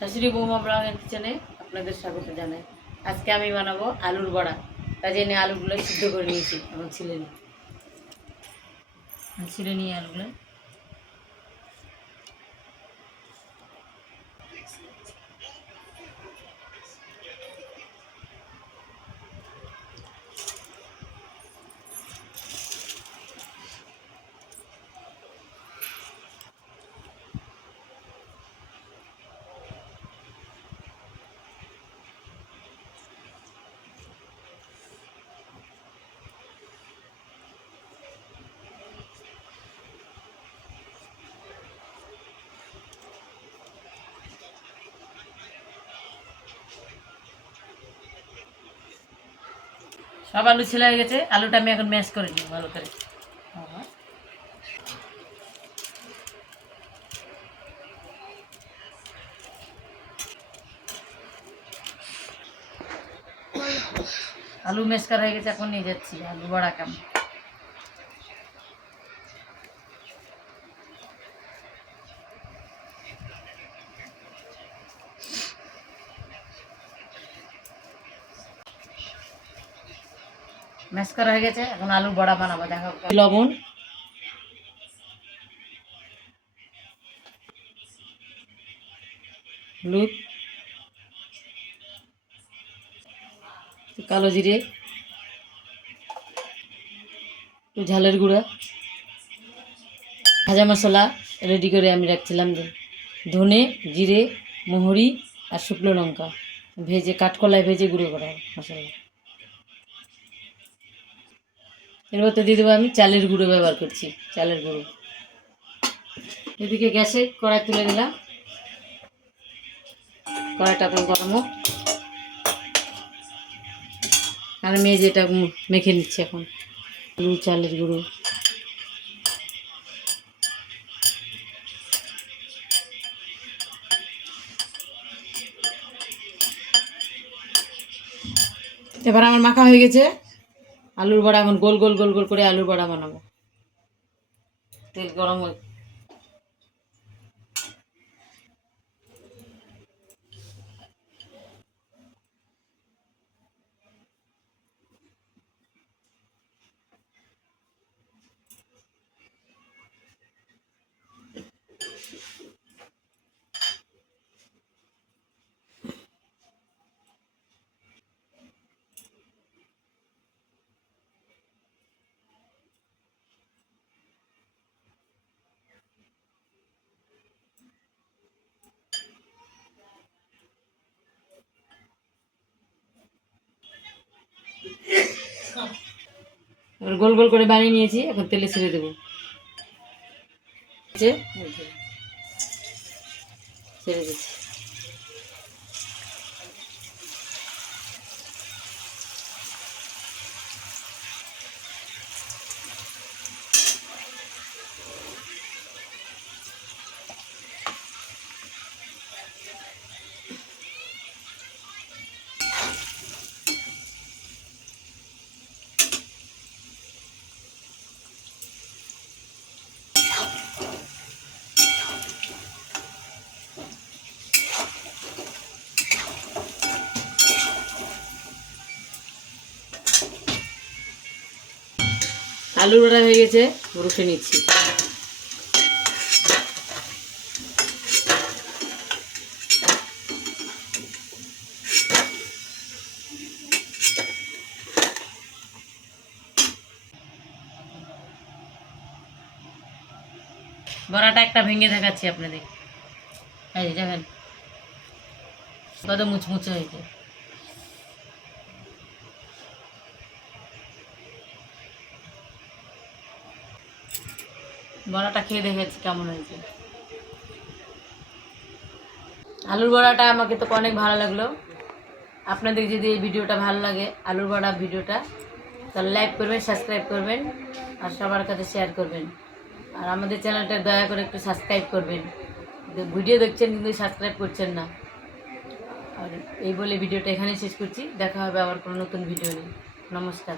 শাশুড়ি বৌমা ব্লগের কিচেনে আপনাদের স্বাগত জানাই। আজকে আমি বানাবো আলুর বড়া। তাই জন্য আলুগুলো সিদ্ধ করে নিয়েছি আমার ছিলে নিয়ে। ছিলে নিয়ে আলুগুলো সব আলু ছিল হয়ে গেছে। আলুটা আমি এখন ম্যাশ করে নিই ভালো করে। আলু ম্যাশ করা হয়ে গেছে, এখন নিয়ে যাচ্ছি আলু বড়া কাম। ম্যাশ করা হয়ে গেছে, এখন আলুর বড়া বানাবো, দেখো। লবণ। হলুদ। কালো জিরে। ঝালের গুঁড়া। ভাজা মশলা রেডি করে আমি রাখছিলাম ধনে, জিরে, মোহরি আর শুকনো লঙ্কা। ভেজে, কাঠকলায় ভেজে গুঁড়ো করা মশলা এর মধ্যে দিয়ে দেবো আমি চালের গুঁড়ো ব্যবহার করছি, চালের গুঁড়ো। এদিকে গ্যাসে কড়াই তুলে দিলাম কড়াইটা এখন গরম হোক। আর মেয়ে যেটা মেখে নিচ্ছে এখন। চালের গুঁড়ো। এবার আমার মাখা হয়ে গেছে। আলুর বড়া এখন গোল গোল গোল গোল করে আলুর বড়া বানাবো। তেল গরম এবার গোল গোল করে বানিয়ে নিয়েছি এখন তেলে ছেড়ে দেবো। ছেড়ে দিচ্ছি। আলু বড়া হয়ে গেছে রুখে নিচ্ছি। বড়াটা একটা ভেঙে দেখাচ্ছি আপনাদের। এই দেখেন, কত মুচমুচে হয়েছে। বড়াটা খেয়ে দেখেছি কেমন হয়েছে। আলুর বড়াটা আমাকে তো অনেক ভালো লাগল। আপনাদের যদি এই ভিডিওটা ভালো লাগে, আলুর বড়া ভিডিওটা, তাহলে লাইক করবেন সাবস্ক্রাইব করবেন, আর সবার কাছে শেয়ার করবেন। আর আমাদের চ্যানেলটা দয়া করে একটু সাবস্ক্রাইব করবেন। ভিডিও দেখছেন কিন্তু সাবস্ক্রাইব করছেন না। আর এই বলে ভিডিওটা এখানেই শেষ করছি। দেখা হবে আবার কোনো নতুন ভিডিও নিয়ে। নমস্কার।